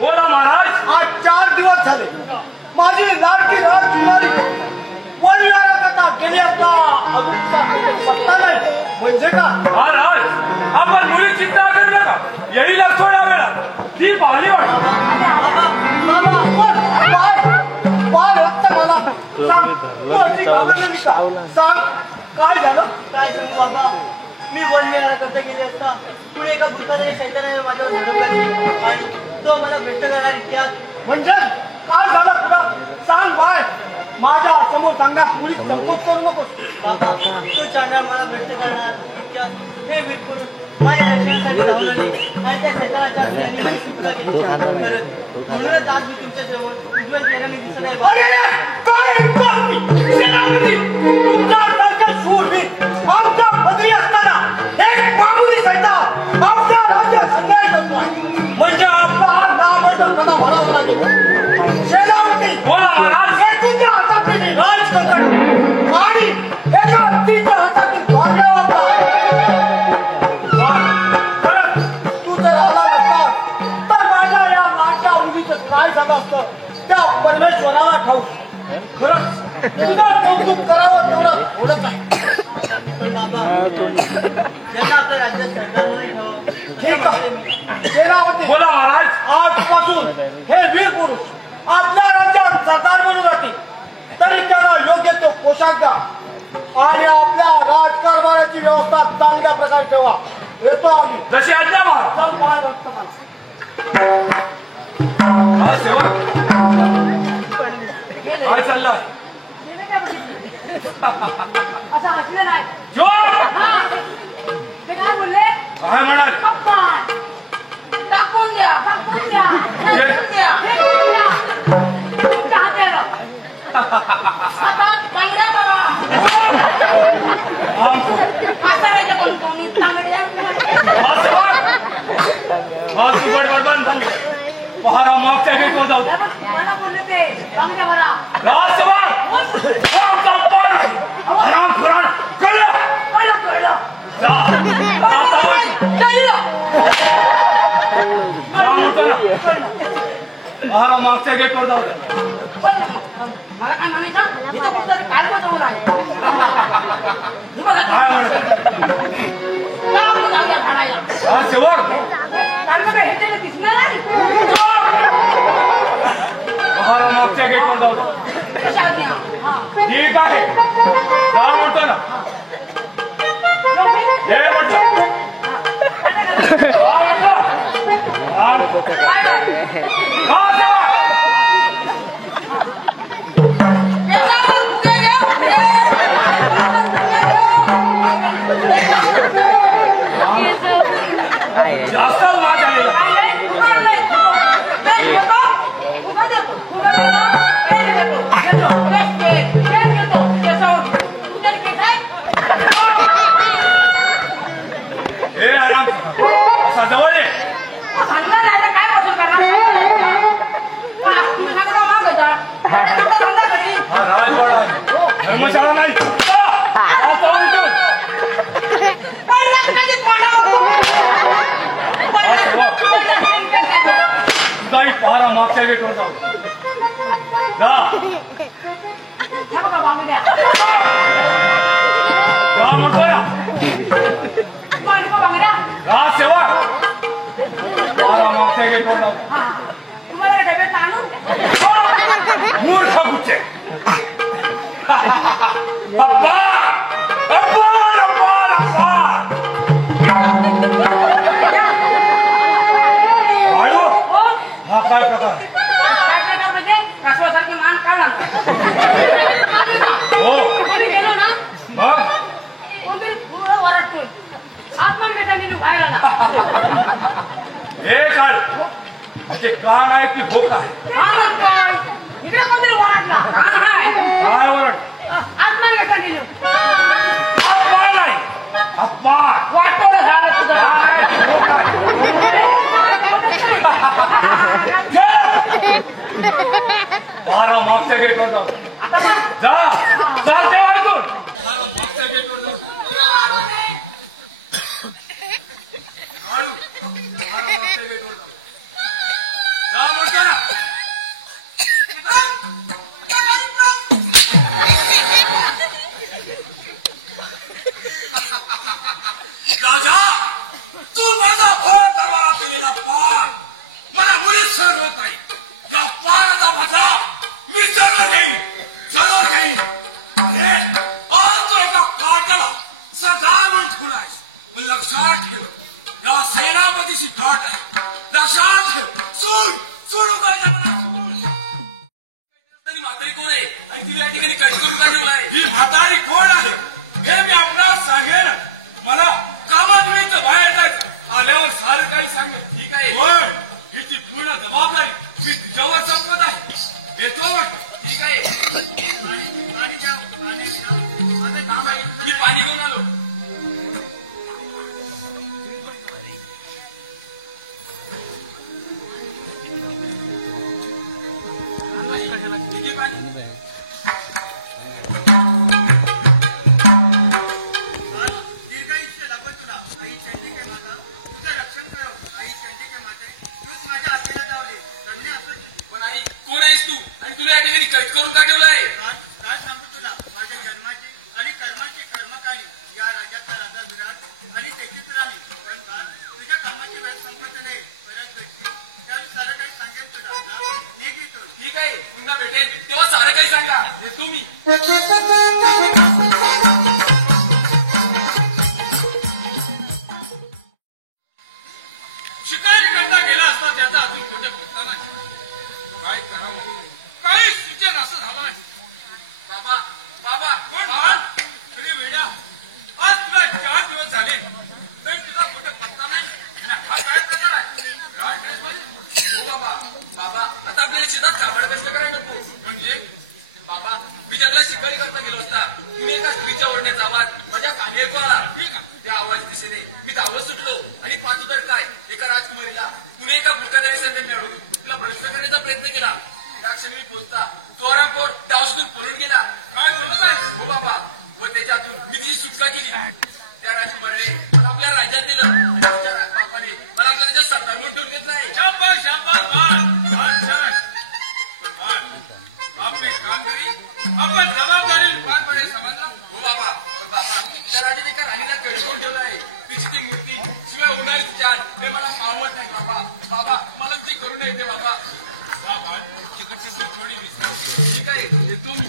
बोला महाराज. आज 4 दिवस झाले माझी लाडकी राजकुमारी वनविहारा करता गेली असता अजूनचा पत्ता नाही. म्हणजे का महाराज आपण मुली चिंता करू नका. येईल थोड्या वेळात ती पाहणी वाटत. सांग काय झालं. काय सांगू बाबा, मी वनविहारा करता गेले असता पुढे एका भूताने शैतानाने माझ्यावर झडप घातली आणि तो मला भेट करणार इतिहास. म्हणजे काय झालं तुला सांग बाय. माझ्या समोर सांगण्यात मुली संकोच करू नकोस. बाबा तो चांडाळ मला भेट करणार इतिहास हे वीट करून माझ्या रक्षणासाठी धावलेली आणि त्या शैतानाच्या हल्ल्याने माझी सुटका केली. म्हणूनच आज मी तुमच्या समोर उज्ज्वल चेहऱ्याने दिसत आहे. आमच्या पदरी असताना एक मामुली सैतान आमच्या राज्यात अन्याय करतोय. म्हणजे आपला हा नामर्दपणा भरावा लागेल. सेनापती बोला महाराज. तुझ्या हातातील राजकंकण आणि एका हत्तीच्या हातातील भाग्यावाला. तू जर आला नसता तर माझ्या या लाडक्या मुलीचं काय झालं असतं त्या परमेश्वराला ठाऊक. खरंच तुझं कौतुक करावं तेवढं थोडंच आहे. बाबा ज्यांना आपल्या राज्यात सरकार म्हणून ठेवा. ठीक आहे सेनापती. बोला महाराज. आजपासून हे वीर पुरुष आपल्या राज्यात सरदार म्हणून जातील. तरी त्यांना योग्य तो पोशाख द्या आणि आपल्या राजकारभाराची व्यवस्था चांगल्या प्रकारे ठेवा. येतो आम्ही. जशी आज्ञा महाराज. चल बाहेर रक्त मला. हा सेवक काय चाललंय. असं हसलं नाही. जो ते काय बोलले. काय म्हणाल. टाकून द्या टाकून द्या टाकून द्या फेकून द्या. तुमच्या हाताला हातात बांगड्या करा. हाताळायचं कोण कोणी तांगड्या. हा सुबड बडबड झालं. पहारा मागच्या गेटवर जाऊ. मला बोलले ते बांगड्या भरा. आराम पुराण कळलं कळलं पहारा मागच्या गेटवर जाऊ. मला काय म्हणायचं इथं कुठं काय बसवून आहे. काय म्हणत हा सेवक हे दिसणार नाही. पहारा मागच्या गेटवर जाऊ. ठीक आहे जा म्हणतो ना. हे म्हटलं जास्त वाद आलेला. हे आराम असा जवळ ये. काय बसून करणार. हा राजवाडा आहे. धर्मशाळा नाही. तुझाही पहारा मागच्या गेटवर जाऊ. जा जा म्हणतो ना. जा सेवा पहारा मागच्या गेटवर जाऊ. तुम्हाला डब्यात आणू. मूर्ख गुच्चे. अप्पा अप्पा अप्पा अप्पा. हा काय प्रकार. काय प्रकार म्हणजे कासवासारखी मान काढा. हो गेलो ना मग कोणतरी पुढं वरटतोय. आत्मान बेटा बाहेर आला. हे काढ म्हणजे कान आहे की भोक आहे. इकडे कोणतरी वरटला. काय ओरड. आत्मान बेटा गेलो. अपमान नाही अपमान. वाटोळं झालं तुझं. पहारा मागच्या गेटवर जाऊ. जा चालते ऐकून. जा लक्षात ठेव. सूड उगायच्या मनात म्हातारी कोण आहे आणि तिला या ठिकाणी कट करून काय ही म्हातारी कोण आहे हे मी आपणास सांगेन. मला कामानिमित्त बाहेर जायचं आल्यावर सारं काही सांगेल. ठीक आहे पण हिची पूर्ण जबाबदारी मी तुझ्यावर संपत आहे. येतो ठीक आहे. मी पाणी घेऊन आलो. भेटेल तेव्हा सारं काही सांगा. तुम्ही शिकारी करता गेला असता त्याचा अजून कुठे पत्ता नाही. काय करावं काही सूचन असं झालं. बाबा बाबा बाबा अरे वेड्या आज तुला 4 दिवस झाले तरी तुला कुठे पत्ता नाही. काय करणार आहे हो बाबा. बाबा आता आपल्याला शेतात कामड कसं करायला नको म्हणजे बाबा मी जंगलात शिकारी करता गेलो असता तुम्ही एका स्त्रीच्या ओरडण्याचा आवाज माझ्या कानी ऐकू आला. त्या आवाज दिशेने मी धावत सुटलो आणि पाहतो तर काय एका राजकुमारीला तुम्ही एका मुलगादारी संधी मिळवली. तिला भ्रष्ट करण्याचा प्रयत्न केला. त्या क्षणी मी पोचता चोरांपोर त्यापासून पळून गेला. काय म्हणत आहे हो बाबा व त्याच्यातून मी तिची सुटका केली. त्या राजकुमारीने मला आपल्या राज्यात दिलं आणि तुमच्या राजबापाने मला आपल्या त्याच्या सरदार ठेवून घेतलं आहे. शाबास शाबास आपले काम करी आपण जबाबदारी पार पडेल समजला हो बाबा. बाबा त्या राजाने एका राणीला कळवून ठेवलं आहे. तिची ती मूर्ती शिवाय उन्हाळीच छान हे मला मावत नाही बाबा. बाबा मला ती करू नये ते बाबा. बाबा तिकडची थोडी विसर ठीक आहे येतो मी.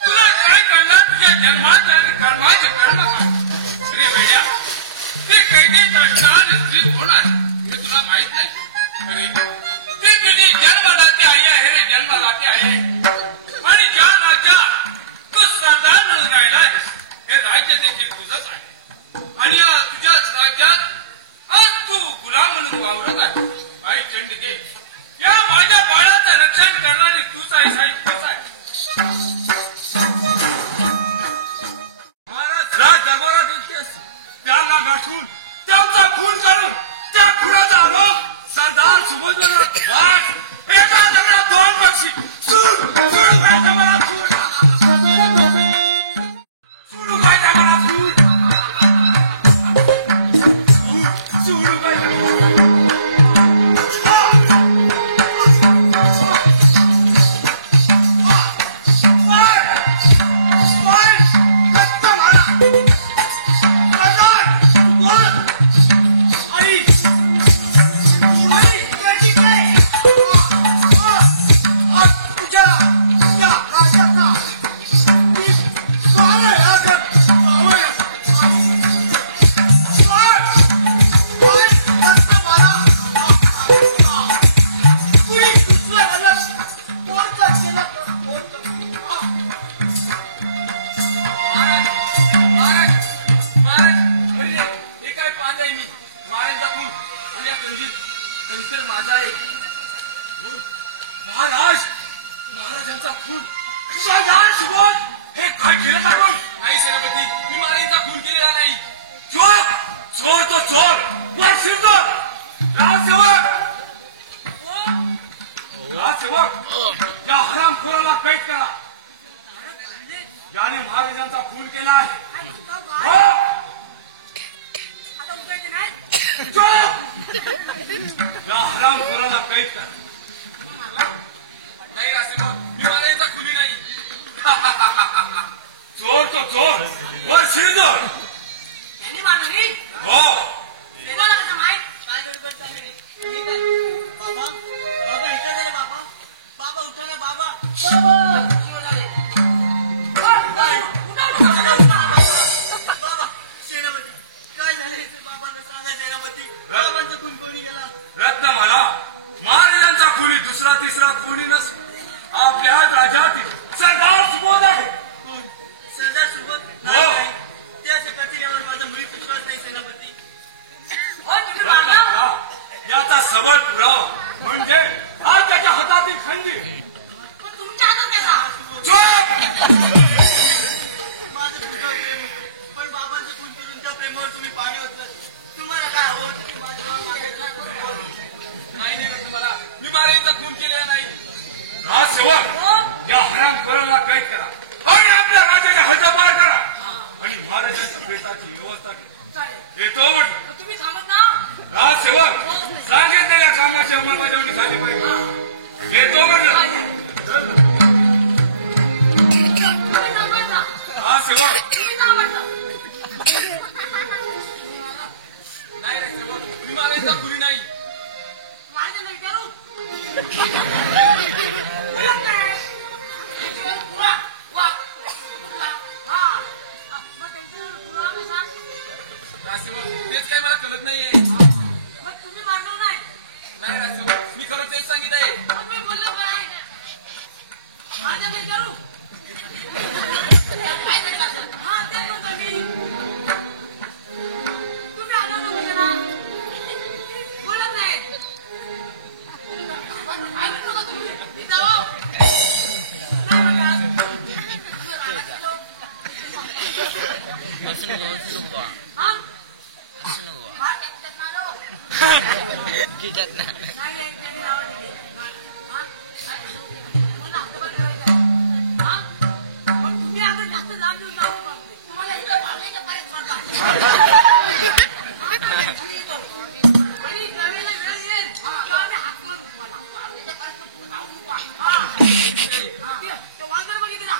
तुला काय करणार तुझ्या जन्मात कर्माचे कर्म अरे वेड्या ते कैदी दर्शन स्त्री कोण आहे हे तुला माहित नाही. ते तुझी जन्मदाते आई आहे रे जन्मदाते आहे आणि ज्या राज्यात तू सरदार म्हणून राहिलाय हे राज्य देखील तुझंच आहे आणि तुझ्याच राज्यात आज तू गुलाम म्हणून वावरत आहे. आई चंडिके या माझ्या बाळाचं रक्षण करणारी तूच आहे साहेब तूच आहे. महाराज राज दरबारात इतिहास त्यांना गाठून त्यांचा खून करून त्या खुनाचा आरोप सरदार सुबोधला एका दगडात 2 पक्षी सोडू पाहिजे मला सोडू पाहिजे मला सोडू पाहिजे. महाराजांचा खून सरदार सुबोध हे काय केलं टाकून आई सेनापती मी महाराजांचा खून केलेला नाही. चोर चोर तो चोर वाशिंदो राजसेवक या हरामखोराला कैद करा ज्याने महाराजांचा खून केला आहे. या हरामखोराला कैद करा. नाही राजसेवक मी महाराजांचा खुनी नाही. चोर तो चोर वाशिंदो यांनी मानली हो तुम्हाला कसं माहित बाबा बाबा इकडे बाबा बाबा उठा बाबा दुसरा कोणी नसतो आपल्या राजातील सरदार सुबोध आहे. सरदार सुबोध नाही त्या सेनापतीवर माझा मुळीच विश्वास नाही सेनापती. तुम्ही मारला याचा सबळ पुरावा म्हणजे हा त्याच्या हातातील खंडी. पण तुमच्या हातात कसा माझं तुमच्यावर प्रेम होतं. पण बाबांचं खून करून त्या प्रेमावर तुम्ही पाणी ओतलं. तुम्हाला काय हवं तुम्ही माझ्यावर मागायचं. नाही मला मी मारेचा खून केलेला नाही. राजसेवक या हरामखोराला कैद करा आणि आपल्या राजाच्या हद्दपार करा आणि महाराजांच्या भेटाची व्यवस्था करा. येतो म्हटलं. तुम्ही थांबत ना राजसेवक सांगितलेल्या कामाची अंमलबजावणी झाली पाहिजे. येतो म्हटलं. तुम्ही थांबत ना राजसेवक तुम्ही थांबत ना नाही राजसेवक मी मारायचा खुरी नाही. माझ्या नाही करू तेच काय मला कळत नाहीये. तुम्ही मारलो नाही नाही राजसेवक मी खरं तेच सांगितलं आहे. तुम्ही बोललो काय माझ्या नाही करू हा ते म्हणतो मी तुम्ही आलो ना मुलांना बोलत नाही काय म्हणतो का तुम्ही इथं हो. नाही म्हणतात. हा? हा, त्यांना राव. नाही, त्यांनी नावं दिली. हा? मला आपलं बरं करायचं. हा? पण तुम्ही आता जास्त लांब येऊन जाऊ नका. तुम्हाला इथं भांडायचं काय सोडला. आणि नवीन वेळ येईल, तेव्हा मी हाकलून तुम्हाला. भांडायचं काय तुम्ही सांगू नका. हा. ते वांदर बघितलं ना.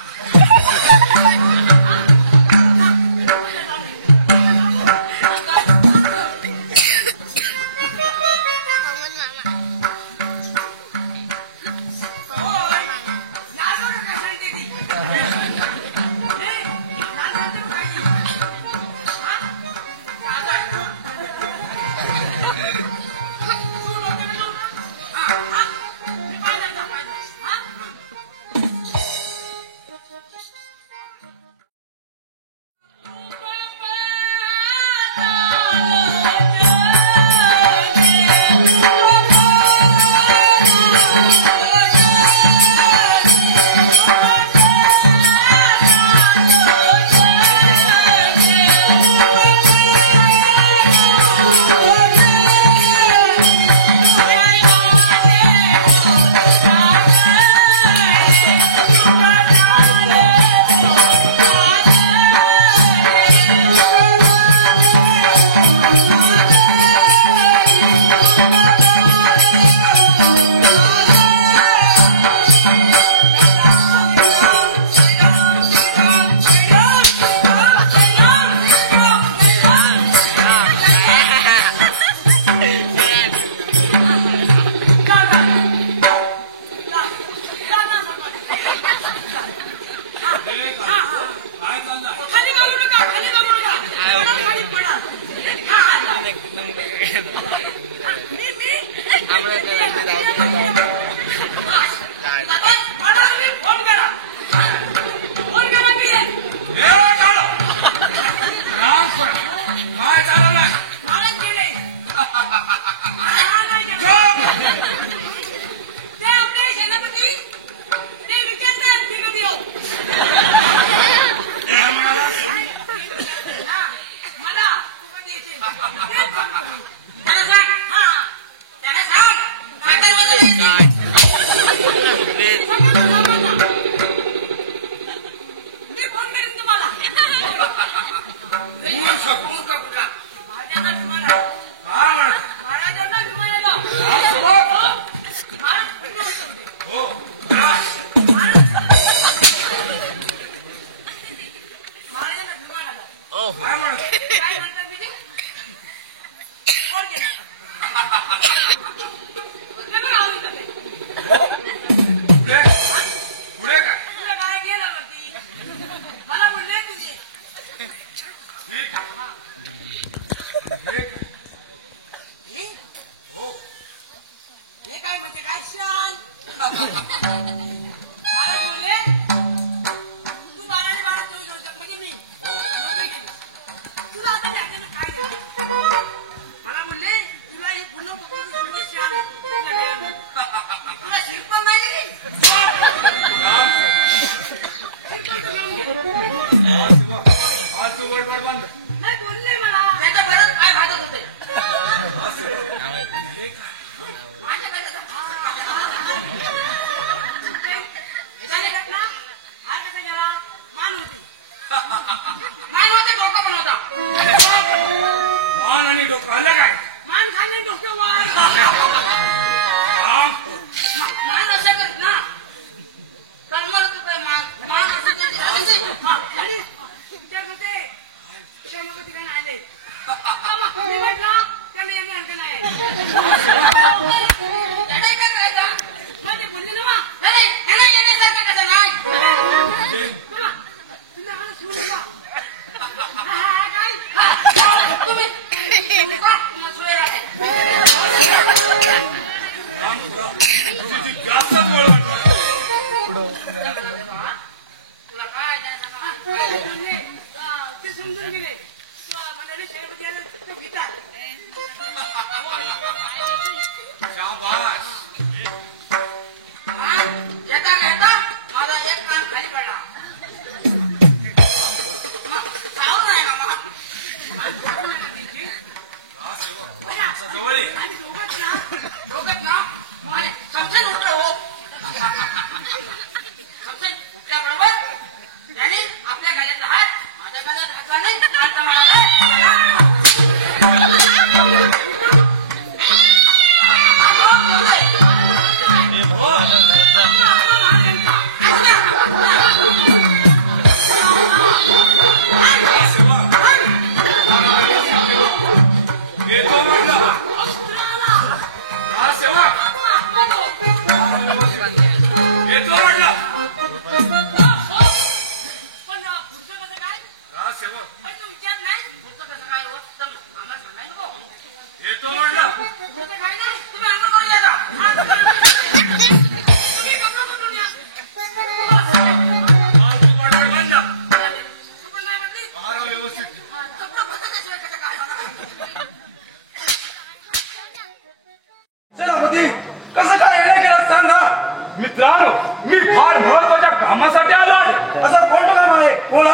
मित्रांनो, मी फार महत्वाच्या कामासाठी आलो आहे. असं कोणतं काम आहे? कोणा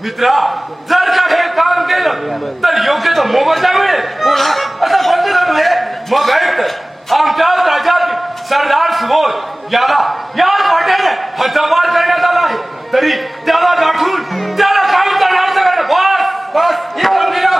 मित्रा, जर का हे काम केलं तर योग्य तो मोबदला मिळेल. कोणा असं कोणतं काम आहे? मग ऐक तर, आमच्या राज्यातील सरदार सुबोध याला याच वाटेने हद्दपार करण्यात आला आहे. तरी त्याला गाठून त्याला काम करण्याचं कारण बस बस हे काम केलं.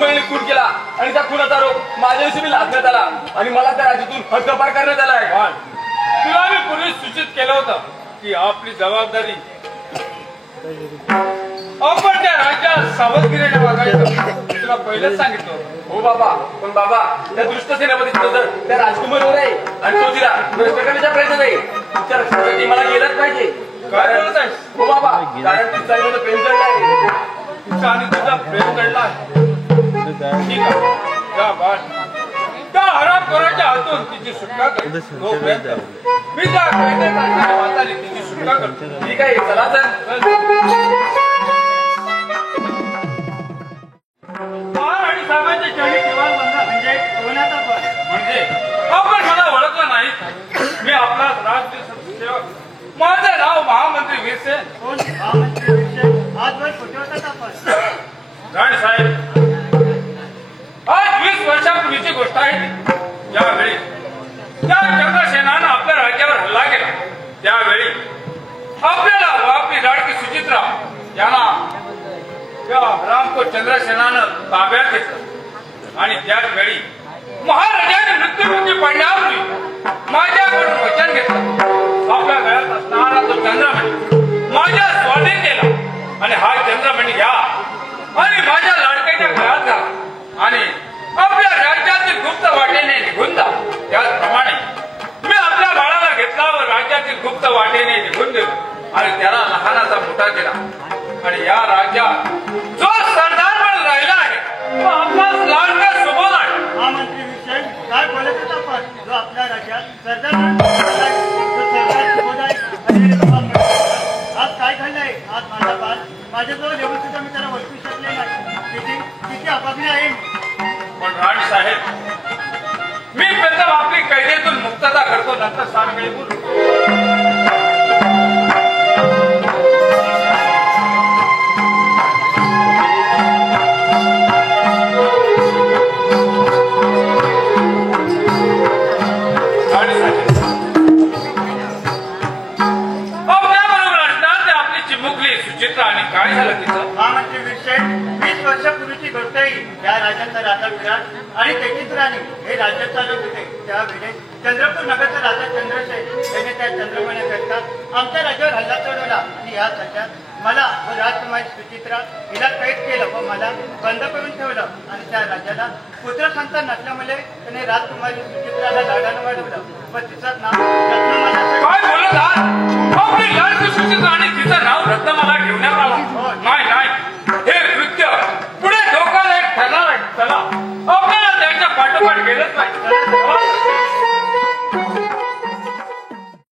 लक्ष्मणने खून केला आणि त्या खुनाचा आरोप माझ्याविषयी लादण्यात आला आणि मला त्या राज्यातून हद्दपार करण्यात आला आहे. तुला मी पूर्वी सूचित केलं होतं की आपली जबाबदारी आपण त्या राज्यात सावधगिरीने वागायचं. तुला पहिलेच सांगितलं होतं. हो बाबा, पण बाबा त्या दुष्ट सेनापतीची नजर त्या राजकुमारीवर आहे आणि तो तिला नष्ट करण्याचा प्रयत्न आहे. तुमच्या रक्षणासाठी मला गेलंच पाहिजे. काय बोलत आहेस? हो बाबा, कारण तिचा माझं प्रेम जडलं आहे. तिचा आणि तुझा प्रेम घडला आहे. ठीक आहे, जा बाळ. त्या हरामखोराच्या हातून तिची सुटका कर. तोपर्यंत मी त्या कैदेत असणाऱ्या माताने तिची सुटका करतो. ठीक आहे, चला तर. आणि साहेबांचे क्षणिक निवार बंद म्हणजे सोन्याचा पण म्हणजे आपण मला ओळखलं नाही. मी आपलाच राजसेवक. माझं नाव महामंत्री वीरसेन. कोण महामंत्री वीरसेन? आजवर कुठे होता आपण? राणे साहेब, आज 20 वर्षापूर्वीची गोष्ट आहे. ज्यावेळी त्या चंद्रसेनानं आपल्या राज्यावर हल्ला केला त्यावेळी आपल्याला व आपली लाडकी सुचित्रा यांना त्या हरामखोर चंद्रसेनानं ताब्यात घेतलं आणि त्याच वेळी महाराजाने मृत्युमुखी पडण्यापूर्वी माझ्याकडून वचन घेतलं. आपल्या गळ्यात असणारा तो चंद्रमणी माझ्या स्वाधीन केला आणि हा चंद्रमणी घ्या आणि माझ्या लाडक्याच्या गळ्यात घाला आणि आपल्या राज्यातील गुप्त वाटेने निघून जा. त्याचप्रमाणे मी आपल्या बाळाला घेतला व राज्यातील गुप्त वाटेने निघून गेलो आणि त्याला लहानाचा मोठा केला आणि या राज्यात जो सरदार म्हणून राहिला आहे तो आपलाच लाडका सुबोध आहे. महामंत्री विषय काय बोलत होता आपण? जो आपल्या राज्यात सरदार म्हणून सुबोध आहे आणि आज काय घडलंय? आज माझा बाल माझ्याजवळ येऊन सुद्धा मी त्याला ओळखू शकले नाही. किती अभाग्य आहे. पण राणी साहेब, मी प्रथम आपली कैदेतून मुक्तता करतो, नंतर सारखे बोलू. सुचित्रा आणि काय झालं तिचं? महामंत्री विषय 20 वर्षापूर्वीची गोष्ट आहे. या राज्याचा राजा विराट आणि त्याचीच राणी हे राज्य चालवत होते. त्यावेळी चंद्रपूर नगरचा राजा चंद्रसेन याने त्या चंद्रमण्याकरता आमच्या राज्यावर हल्ला चढवला आणि या सध्यात मला व राजकुमारी सुचित्रा हिला कैद केलं व मला बंद करून ठेवलं आणि त्या राज्याला पुत्र संतान नसल्यामुळे त्याने राजकुमारी सुचित्राला लाडानं वाढवलं व तिचं नाव रत्नमाला. काय बोलत आहात? आपली लाडकी सुचित्रा आणि तिचं नाव रत्नमाला ठेवण्यात आलं? नाही नाही, हे कृत्य पुढे धोकादायक ठरणार आहे. चला आपल्याला त्यांच्या पाठोपाठ गेलंच पाहिजे.